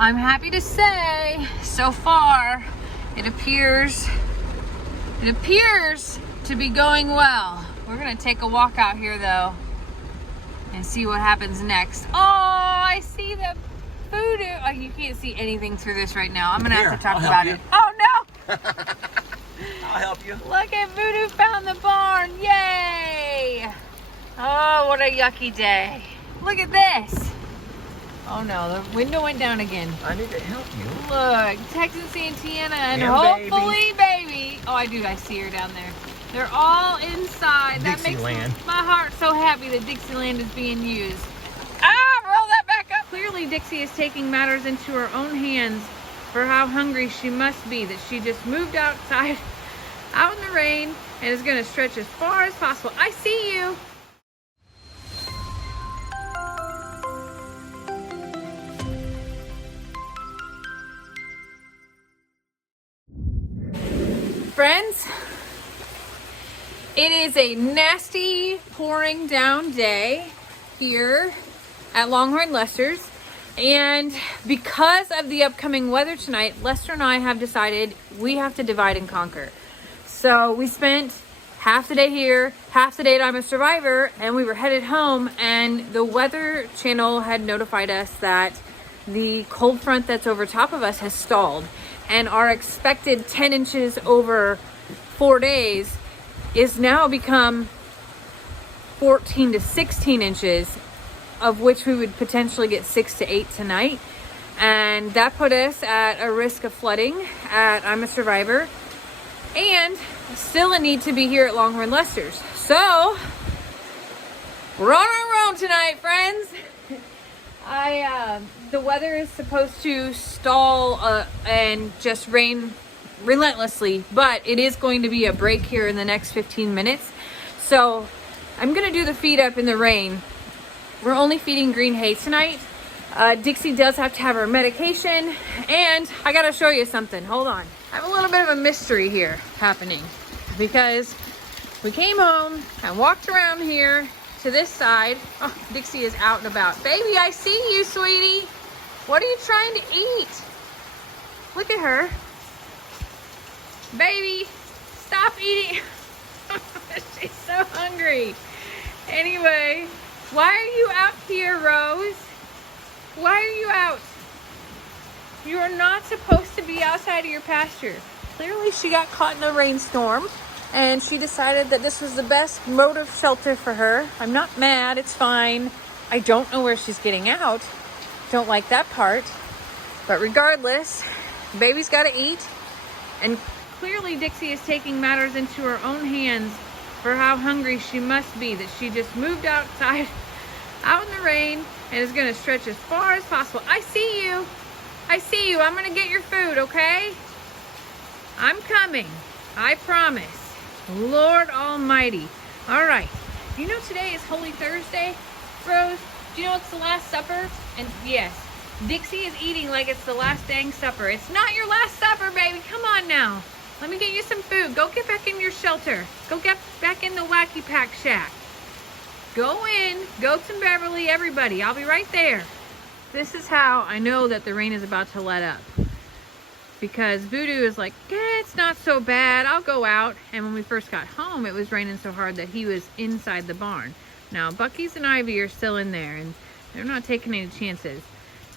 I'm happy to say, so far, it appears to be going well. We're gonna take a walk out here though and see what happens next. Oh, I see the voodoo. Oh, you can't see anything through this right now. I'm gonna have to talk about it. Oh no! I'll help you. Look at Voodoo found the barn. Yay! Oh, what a yucky day. Look at this. Oh no, the window went down again. I need to help you. Look, Texas Santana and hopefully baby. Oh, I do. I see her down there. They're all inside. That makes my heart so happy that Dixieland is being used. Ah, roll that back up. Clearly, Dixie is taking matters into her own hands for how hungry she must be that she just moved outside, out in the rain, and is going to stretch as far as possible. I see you. Friends, it is a nasty pouring down day here at Longhorn Lester's, and because of the upcoming weather tonight, Lester and I have decided we have to divide and conquer. So we spent half the day here, half the day at I'm a Survivor, and we were headed home, and the Weather Channel had notified us that the cold front that's over top of us has stalled, and our expected 10 inches over 4 days is now become 14 to 16 inches, of which we would potentially get 6 to 8 tonight. And that put us at a risk of flooding at I'm a Survivor, and still a need to be here at Longhorn Lester's. So we're on our own tonight, friends. The weather is supposed to stall and just rain relentlessly, but it is going to be a break here in the next 15 minutes. So I'm gonna do the feed up in the rain. We're only feeding green hay tonight. Dixie does have to have her medication, and I gotta show you something. Hold on. I have a little bit of a mystery here happening because we came home and walked around here to this side. Oh, Dixie is out and about. Baby, I see you, sweetie. What are you trying to eat? Look at her. Baby, stop eating. She's so hungry. Anyway, why are you out here, Rose? Why are you out? You are not supposed to be outside of your pasture. Clearly, she got caught in a rainstorm, and she decided that this was the best mode of shelter for her. I'm not mad, it's fine. I don't know where she's getting out. Don't like that part. But regardless, baby's gotta eat. And clearly Dixie is taking matters into her own hands for how hungry she must be that she just moved outside, out in the rain, and is gonna stretch as far as possible. I see you. I see you. I'm gonna get your food, okay? I'm coming. I promise. Lord Almighty. All right. You know today is Holy Thursday, Rose? Do you know it's the Last Supper? And yes, Dixie is eating like it's the last dang supper. It's not your last supper, baby. Come on now. Let me get you some food. Go get back in your shelter. Go get back in the Wacky Pack Shack. Go in. Goats and Beverly, everybody. I'll be right there. This is how I know that the rain is about to let up. Because Voodoo is like, it's not so bad. I'll go out. And when we first got home, it was raining so hard that he was inside the barn. Now, Bucky's and Ivy are still in there, and they're not taking any chances.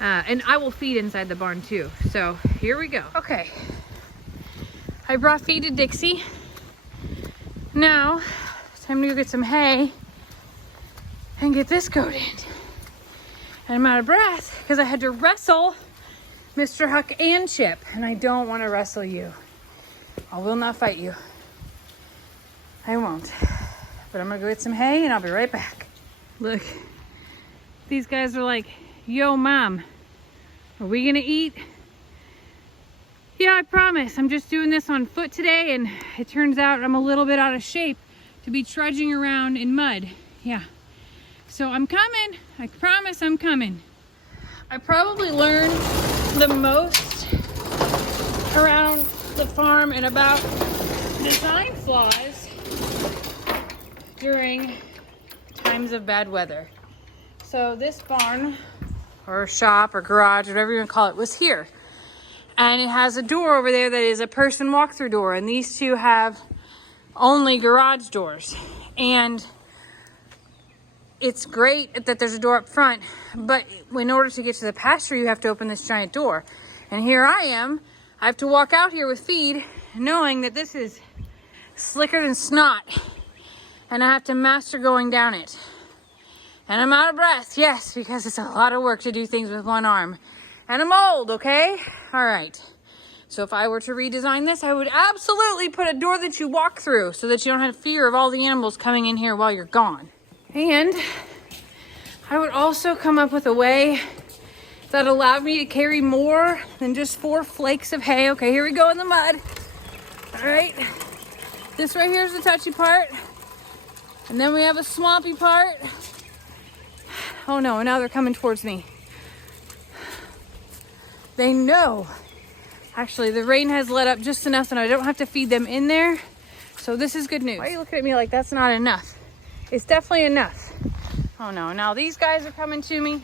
And I will feed inside the barn too. So here we go. Okay. I brought feed to Dixie. Now, it's time to go get some hay and get this goat in. And I'm out of breath because I had to wrestle Mr. Huck and Chip, and I don't want to wrestle you. I will not fight you. I won't. But I'm gonna go get some hay and I'll be right back. Look, these guys are like, yo, Mom, are we gonna eat? Yeah, I promise. I'm just doing this on foot today, and it turns out I'm a little bit out of shape to be trudging around in mud. Yeah. So I'm coming. I promise I'm coming. I probably learned the most around the farm and about design flaws during times of bad weather. So this barn or shop or garage, whatever you want to call it, was here. And it has a door over there that is a person walk-through door. And these two have only garage doors. And it's great that there's a door up front, but in order to get to the pasture, you have to open this giant door. And here I am. I have to walk out here with feed, knowing that this is slicker than snot. And I have to master going down it. And I'm out of breath, yes, because it's a lot of work to do things with one arm. And I'm old, okay? All right. So if I were to redesign this, I would absolutely put a door that you walk through so that you don't have fear of all the animals coming in here while you're gone. And I would also come up with a way that allowed me to carry more than just 4 flakes of hay. Okay, here we go in the mud. All right. This right here is the touchy part. And then we have a swampy part. Oh no, now they're coming towards me. They know. Actually, the rain has let up just enough that I don't have to feed them in there. So this is good news. Why are you looking at me like that's not enough? It's definitely enough. Oh no, now these guys are coming to me.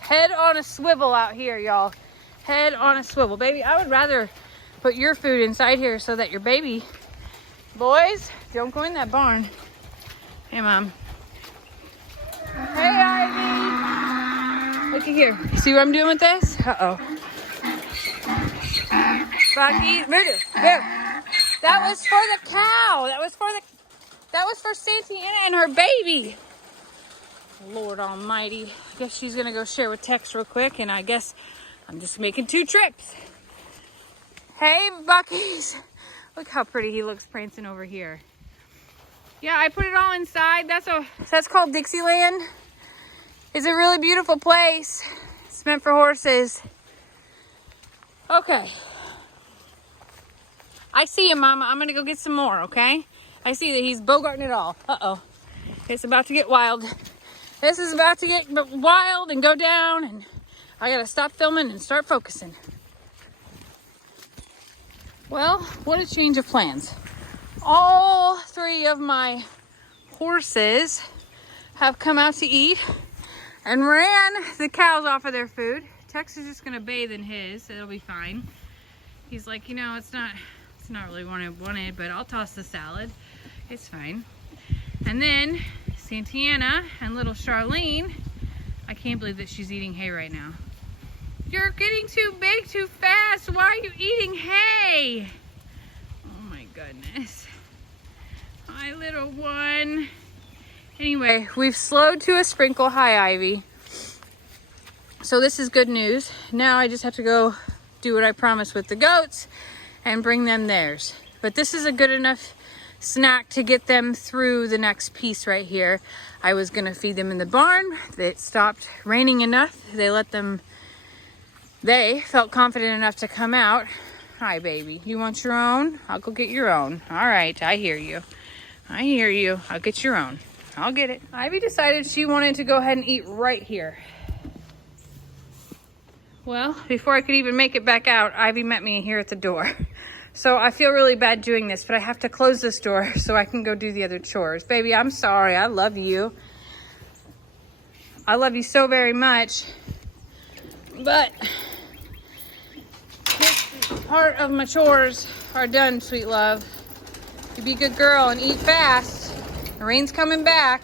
Head on a swivel out here, y'all. Head on a swivel. Baby, I would rather put your food inside here so that your baby, boys, don't go in that barn. Hey, Mom. Hey, Ivy. Look at here. See what I'm doing with this? Uh-oh. Bucky, move. That was for the cow. That was for Santiana and her baby. Lord almighty. I guess she's gonna go share with Tex real quick, and I guess I'm just making 2 trips. Hey, Buckies. Look how pretty he looks prancing over here. Yeah, I put it all inside. That's called Dixieland. It's a really beautiful place. It's meant for horses. Okay. I see him, Mama. I'm gonna go get some more, okay? I see that he's bogarting it all. Uh-oh. It's about to get wild. This is about to get wild and go down, and I gotta stop filming and start focusing. Well, what a change of plans. All 3 of my horses have come out to eat and ran the cows off of their food. Tex is just gonna bathe in his, so it'll be fine. He's like, you know, it's not really what I wanted, but I'll toss the salad. It's fine. And then Santiana and little Charlene, I can't believe that she's eating hay right now. You're getting too big too fast. Why are you eating hay? Oh my goodness. My little one. Anyway, we've slowed to a sprinkle. Hi, Ivy. So this is good news. Now I just have to go do what I promised with the goats and bring them theirs. But this is a good enough snack to get them through the next piece right here. I was gonna feed them in the barn. It stopped raining enough. They felt confident enough to come out. Hi, baby. You want your own? I'll go get your own. All right, I hear you. I hear you. I'll get your own. I'll get it. Ivy decided she wanted to go ahead and eat right here. Well, before I could even make it back out, Ivy met me here at the door. So I feel really bad doing this, but I have to close this door so I can go do the other chores. Baby, I'm sorry. I love you. I love you so very much. But this part of my chores are done, sweet love. You be a good girl and eat fast. The rain's coming back.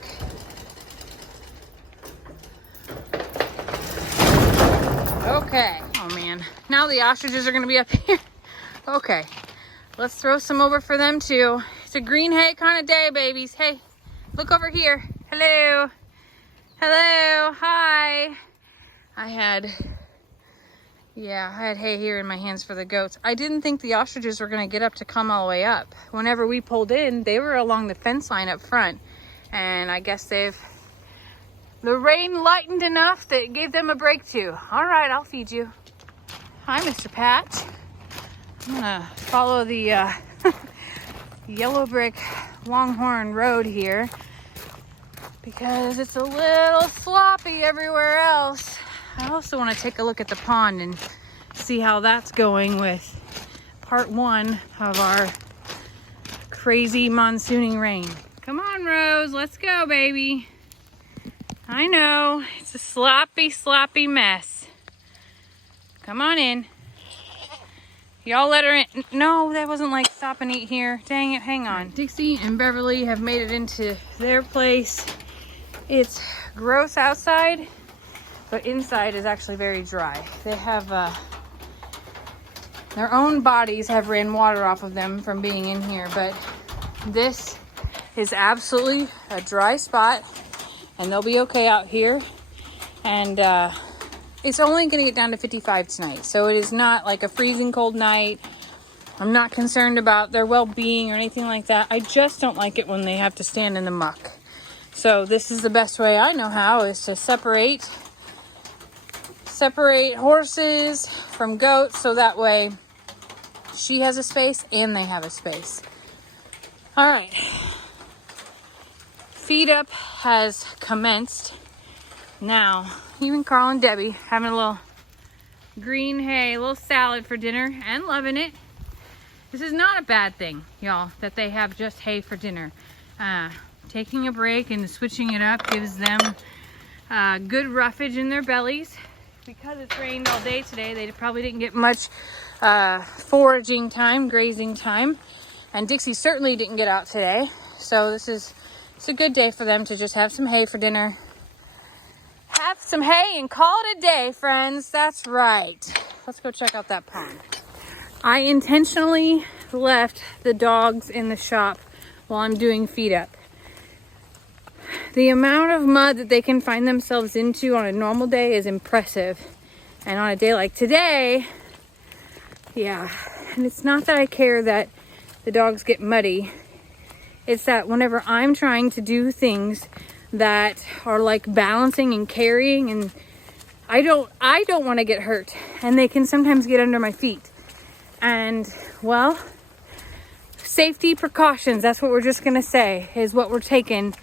Okay. Oh man. Now the ostriches are gonna be up here. Okay. Let's throw some over for them too. It's a green hay kind of day, babies. Hey, look over here. Hello. Hello. Hi. I had hay here in my hands for the goats. I didn't think the ostriches were gonna get up to come all the way up. Whenever we pulled in, they were along the fence line up front. And I guess the rain lightened enough that it gave them a break too. All right, I'll feed you. Hi, Mr. Pat. I'm gonna follow the yellow brick Longhorn road here because it's a little sloppy everywhere else. I also want to take a look at the pond and see how that's going with part 1 of our crazy monsooning rain. Come on, Rose, let's go, baby. I know. It's a sloppy, sloppy mess. Come on in. Y'all let her in. No, that wasn't like stop and eat here. Dang it, hang on. Dixie and Beverly have made it into their place. It's gross outside, but inside is actually very dry. They have, their own bodies have ran water off of them from being in here, but this is absolutely a dry spot, and they'll be okay out here. And it's only going to get down to 55 tonight, so it is not like a freezing cold night. I'm not concerned about their well-being or anything like that. I just don't like it when they have to stand in the muck. So this is the best way I know how, is to separate horses from goats, so that way she has a space and they have a space. All right. Feed up has commenced. Now, even Carl and Debbie having a little green hay, a little salad for dinner and loving it. This is not a bad thing, y'all, that they have just hay for dinner. Taking a break and switching it up gives them good roughage in their bellies. Because it's rained all day today, they probably didn't get much foraging time, grazing time. And Dixie certainly didn't get out today. So it's a good day for them to just have some hay for dinner. Have some hay and call it a day, friends. That's right. Let's go check out that pond. I intentionally left the dogs in the shop while I'm doing feed up. The amount of mud that they can find themselves into on a normal day is impressive. And on a day like today, yeah. And it's not that I care that the dogs get muddy. It's that whenever I'm trying to do things that are like balancing and carrying, and I don't want to get hurt, and they can sometimes get under my feet. And well, safety precautions, that's what we're just gonna say, is what we're taking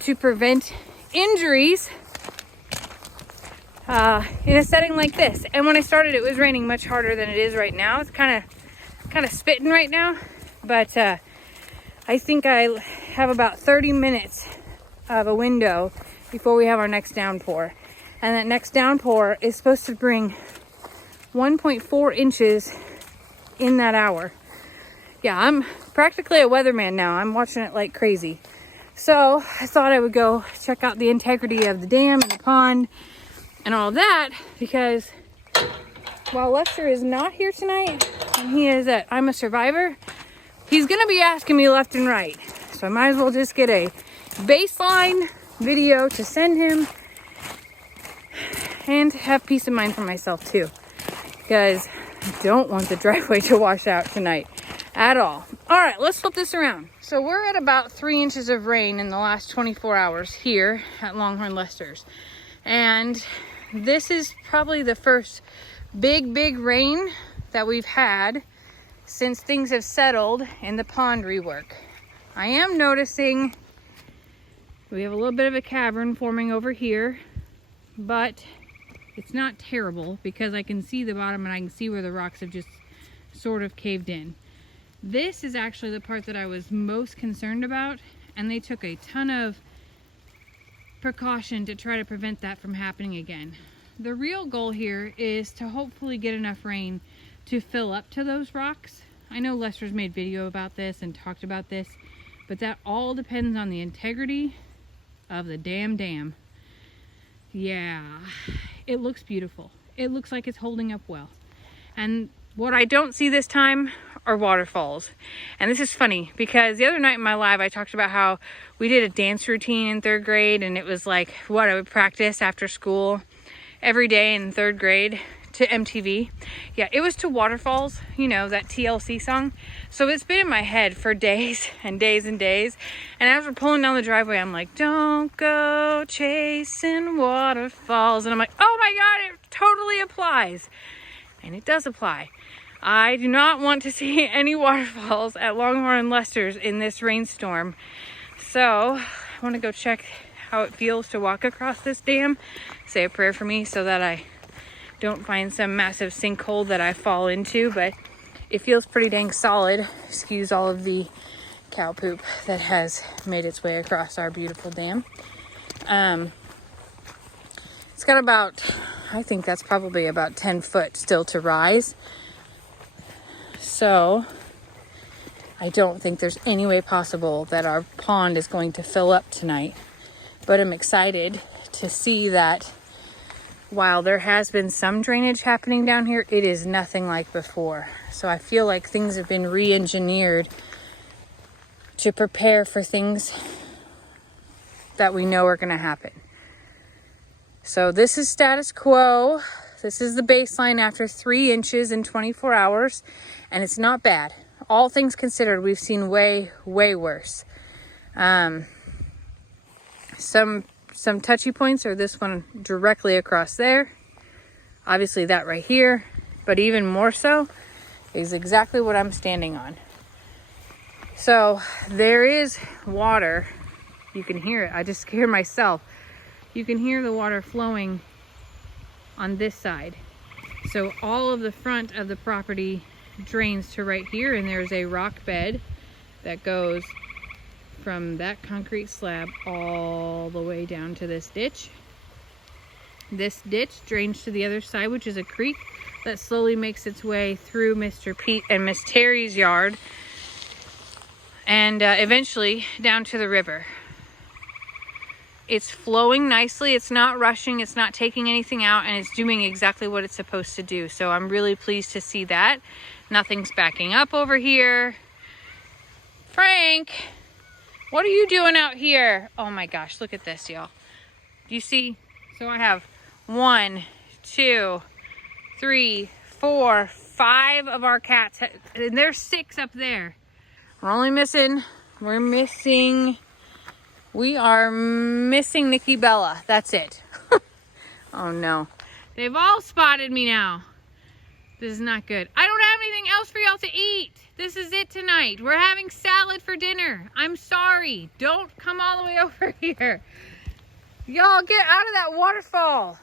to prevent injuries in a setting like this. And when I started, it was raining much harder than it is right now. It's kind of spitting right now, but I think I have about 30 minutes of a window before we have our next downpour. And that next downpour is supposed to bring 1.4 inches in that hour. Yeah, I'm practically a weatherman now. I'm watching it like crazy. So I thought I would go check out the integrity of the dam and the pond and all that, because while Lester is not here tonight, and he is at I'm a Survivor, he's gonna be asking me left and right. So I might as well just get a baseline video to send him and have peace of mind for myself too, because I don't want the driveway to wash out tonight at all. All right, let's flip this around. So we're at about 3 inches of rain in the last 24 hours here at Longhorn Lester's. And this is probably the first big rain that we've had since things have settled in the pond rework. I am noticing we have a little bit of a cavern forming over here, but it's not terrible because I can see the bottom and I can see where the rocks have just sort of caved in. This is actually the part that I was most concerned about, and they took a ton of precaution to try to prevent that from happening again. The real goal here is to hopefully get enough rain to fill up to those rocks. I know Lester's made video about this and talked about this, but that all depends on the integrity of the dam. Yeah, it looks beautiful. It looks like it's holding up well. And what I don't see this time are waterfalls. And this is funny because the other night in my live, I talked about how we did a dance routine in 3rd grade, and it was like what I would practice after school every day in 3rd grade to MTV. Yeah, it was to Waterfalls, you know, that TLC song. So it's been in my head for days and days and days. And as we're pulling down the driveway, I'm like, don't go chasing waterfalls. And I'm like, oh my God, it totally applies. And it does apply. I do not want to see any waterfalls at Longhorn and Lester's in this rainstorm. So I want to go check how it feels to walk across this dam. Say a prayer for me so that I don't find some massive sinkhole that I fall into, but it feels pretty dang solid. Excuse all of the cow poop that has made its way across our beautiful dam. It's got about, I think that's probably about 10 foot still to rise. So I don't think there's any way possible that our pond is going to fill up tonight. But I'm excited to see that while there has been some drainage happening down here, it is nothing like before. So I feel like things have been re-engineered to prepare for things that we know are going to happen. So this is status quo. This is the baseline after 3 inches in 24 hours, and it's not bad. All things considered, we've seen way, way worse. Some touchy points are this one directly across there. Obviously that right here, but even more so is exactly what I'm standing on. So there is water. You can hear it. I just scared myself. You can hear the water flowing on this side. So all of the front of the property drains to right here, and there's a rock bed that goes from that concrete slab all the way down to this ditch. This ditch drains to the other side, which is a creek that slowly makes its way through Mr. Pete and Miss Terry's yard, and eventually down to the river. It's flowing nicely. It's not rushing. It's not taking anything out, and it's doing exactly what it's supposed to do. So I'm really pleased to see that. Nothing's backing up over here. Frank, what are you doing out here? Oh my gosh, look at this, y'all. Do you see? So I have 1, 2, 3, 4, 5 of our cats, and there's 6 up there. We are missing Nikki Bella. That's it. Oh no. They've all spotted me now. This is not good. I don't have anything else for y'all to eat. This is it tonight. We're having salad for dinner. I'm sorry. Don't come all the way over here. Y'all get out of that waterfall.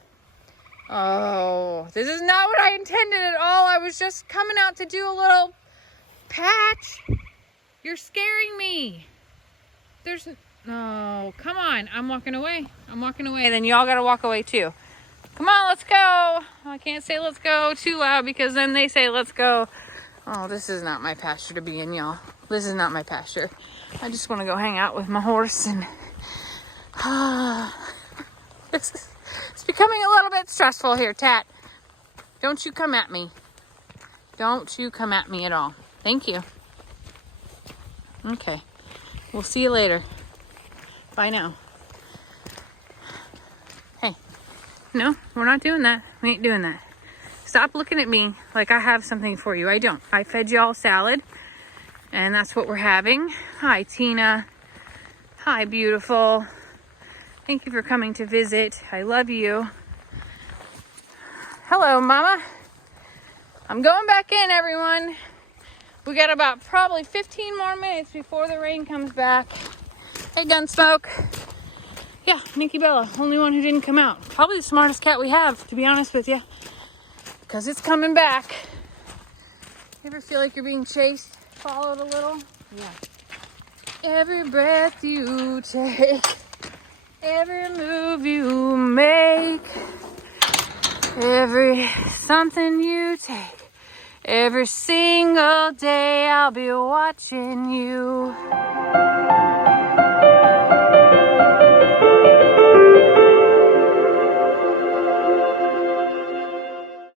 Oh, this is not what I intended at all. I was just coming out to do a little patch. You're scaring me. No, come on. I'm walking away. I'm walking away. Then y'all got to walk away too. Come on, let's go. I can't say let's go too loud because then they say let's go. Oh, this is not my pasture to be in, y'all. This is not my pasture. I just want to go hang out with my horse, and it's becoming a little bit stressful here, Tat. Don't you come at me. Don't you come at me at all. Thank you. Okay. We'll see you later. Bye now. Hey. No, we're not doing that. We ain't doing that. Stop looking at me like I have something for you. I don't. I fed y'all salad, and that's what we're having. Hi, Tina. Hi, beautiful. Thank you for coming to visit. I love you. Hello, Mama. I'm going back in, everyone. We got about probably 15 more minutes before the rain comes back. Hey, Gunsmoke. Yeah, Nikki Bella, only one who didn't come out. Probably the smartest cat we have, to be honest with you. Because it's coming back. You ever feel like you're being chased, followed a little? Yeah. Every breath you take, every move you make, every something you take, every single day I'll be watching you.